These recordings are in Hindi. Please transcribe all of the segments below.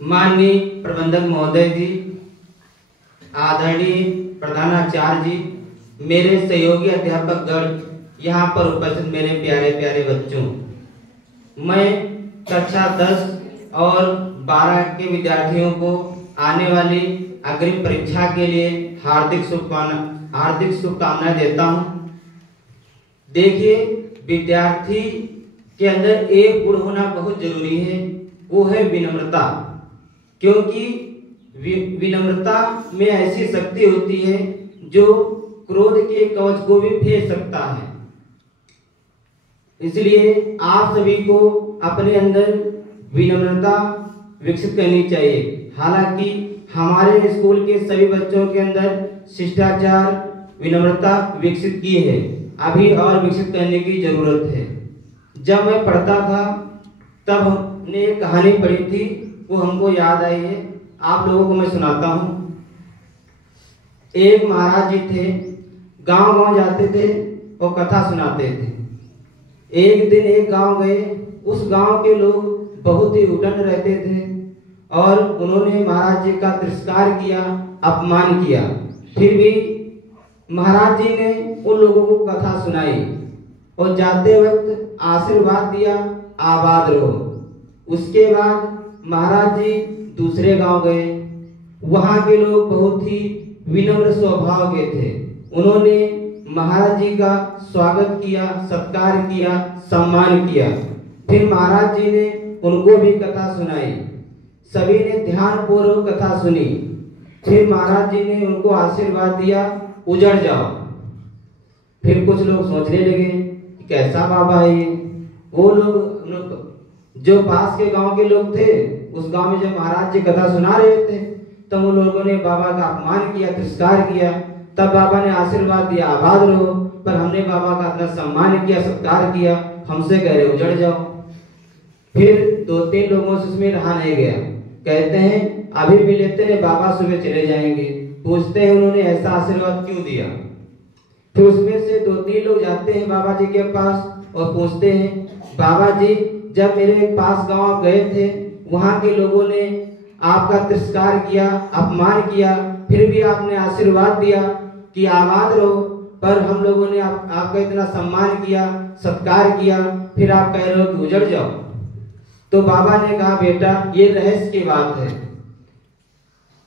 माननीय प्रबंधक महोदय जी, आदरणीय प्रधानाचार्य जी, मेरे सहयोगी अध्यापक गण, यहाँ पर उपस्थित मेरे प्यारे प्यारे बच्चों, मैं कक्षा 10 और 12 के विद्यार्थियों को आने वाली अग्रिम परीक्षा के लिए हार्दिक शुभकामनाएं देता हूँ। देखिए, विद्यार्थी के अंदर एक गुण होना बहुत जरूरी है, वो है विनम्रता। क्योंकि विनम्रता में ऐसी शक्ति होती है जो क्रोध के कवच को भी फेर सकता है। इसलिए आप सभी को अपने अंदर विनम्रता विकसित करनी चाहिए। हालांकि हमारे स्कूल के सभी बच्चों के अंदर शिष्टाचार, विनम्रता विकसित की है, अभी और विकसित करने की जरूरत है। जब मैं पढ़ता था तब हमने एक कहानी पढ़ी थी, वो हमको याद आई है, आप लोगों को मैं सुनाता हूँ। एक महाराज जी थे, गांव-गांव जाते थे और कथा सुनाते थे। एक दिन एक गांव गए, उस गांव के लोग बहुत ही उदंड रहते थे और उन्होंने महाराज जी का तिरस्कार किया, अपमान किया। फिर भी महाराज जी ने उन लोगों को कथा सुनाई और जाते वक्त आशीर्वाद दिया, आबाद रहो। उसके बाद महाराज जी दूसरे गांव गए, वहां के लोग बहुत ही विनम्र स्वभाव के थे। उन्होंने महाराज जी का स्वागत किया, सत्कार किया, सम्मान किया। फिर महाराज जी ने उनको भी कथा सुनाई, सभी ने ध्यानपूर्वक कथा सुनी। फिर महाराज जी ने उनको आशीर्वाद दिया, उजड़ जाओ। फिर कुछ लोग सोचने लगे कि कैसा बाबा है ये। वो लोग जो पास के गांव के लोग थे, उस गांव में जब महाराज जी कथा सुना रहे थे तब उन लोगों ने बाबा का अपमान किया, तिरस्कार किया। तब बाबा ने आशीर्वाद दिया, आबाद रहो, पर हमने बाबा का इतना सम्मान किया, सत्कार किया, हमसे कह रहे उजड़ जाओ। फिर 2-3 लोगों से उसमें रहा नहीं गया, कहते हैं अभी भी लेते हैं, बाबा सुबह चले जाएंगे। पूछते हैं उन्होंने ऐसा आशीर्वाद क्यों दिया। फिर उसमें से 2-3 लोग जाते हैं बाबा जी के पास और पूछते हैं, बाबा जी जब मेरे पास गांव आप गए थे, वहां के लोगों ने आपका तिरस्कार किया, अपमान किया, फिर भी आपने आशीर्वाद दिया कि आबाद रहो, पर हम लोगों ने आपका इतना सम्मान किया, सत्कार किया, फिर आप कह रहे हो कि उजड़ जाओ। तो बाबा ने कहा, बेटा ये रहस्य की बात है।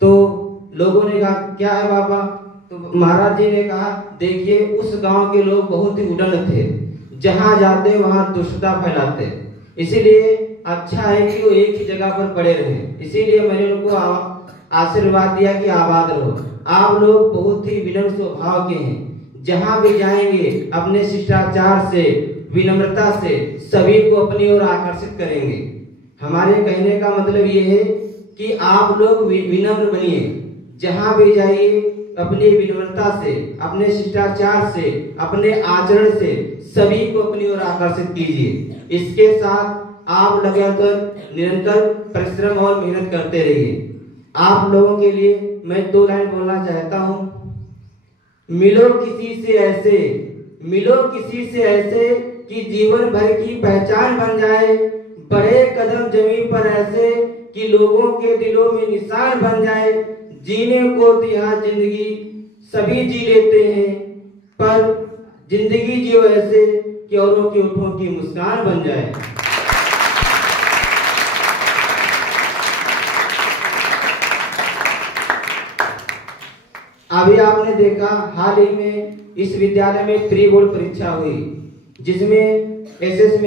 तो लोगों ने कहा क्या है बाबा। तो महाराज जी ने कहा, देखिए उस गांव के लोग बहुत ही उदंड थे, जहां जाते वहां दुष्टता फैलाते, इसीलिए अच्छा है कि वो एक ही जगह पर पड़े रहे। इसीलिए मैंने उनको आशीर्वाद दिया कि आबाद रहो। आप लोग बहुत ही विनम्र स्वभाव के हैं, जहां भी जाएंगे अपने शिष्टाचार से, विनम्रता से सभी को अपनी ओर आकर्षित करेंगे। हमारे कहने का मतलब ये है कि आप लोग विनम्र बनिए, जहां भी जाइए अपनी विनम्रता से, अपने शिष्टाचार से, अपने आचरण से सभी को अपनी ओर आकर्षित कीजिए। इसके साथ आप लगातार निरंतर परिश्रम और मेहनत करते रहिए। आप लोगों के लिए मैं 2 लाइन बोलना चाहता हूँ। मिलो किसी से ऐसे कि जीवन भर की पहचान बन जाए, बढ़े कदम जमीन पर ऐसे कि लोगों के दिलों में निशान बन जाए। जीने को तो यहाँ जिंदगी सभी जी लेते हैं, पर जिंदगी जियो ऐसे कि औरों के होठों की मुस्कान बन जाए। अभी आपने देखा हाल ही में इस विद्यालय में प्री बोर्ड परीक्षा हुई, जिसमें एसएस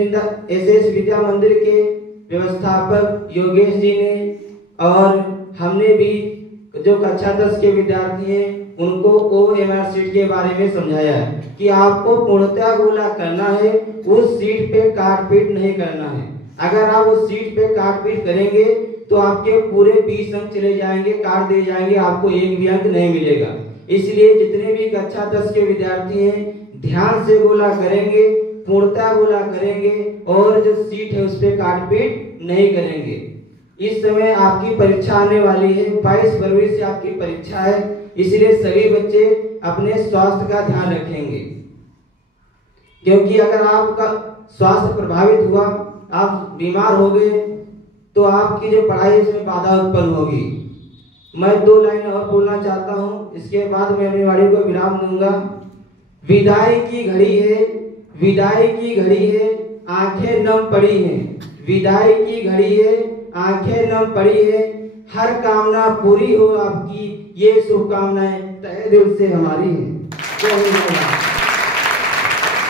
विद्या मंदिर के व्यवस्थापक योगेश जी ने और हमने भी जो कक्षा 10 के विद्यार्थी हैं उनको OMR सीट के बारे में समझाया कि आपको पूर्णतः गोला करना है, उस सीट पे काट पीट नहीं करना है। अगर आप उस सीट पे काट पीट करेंगे तो आपके पूरे 20 अंक चले जाएंगे, काट दिए जाएंगे, आपको एक भी अंक नहीं मिलेगा। इसलिए जितने भी कक्षा 10 के विद्यार्थी हैं ध्यान से गोला करेंगे, पूर्णतः गोला करेंगे और जो सीट है उस पे काट पीट नहीं करेंगे। इस समय आपकी परीक्षा आने वाली है, 22 फरवरी से आपकी परीक्षा है, इसलिए सभी बच्चे अपने स्वास्थ्य का ध्यान रखेंगे, क्योंकि अगर आपका स्वास्थ्य प्रभावित हुआ, आप बीमार हो गए तो आपकी जो पढ़ाई है उसमें बाधा उत्पन्न होगी। मैं 2 लाइन और बोलना चाहता हूँ, इसके बाद मैं अपनी वाणी को विराम दूंगा। विदाई की घड़ी है, विदाई की घड़ी है, आंखें नम पड़ी हैं। विदाई की घड़ी है, आंखें नम पड़ी है। हर कामना पूरी हो आपकी, ये शुभकामनाएं तहे दिल से हमारी हैं।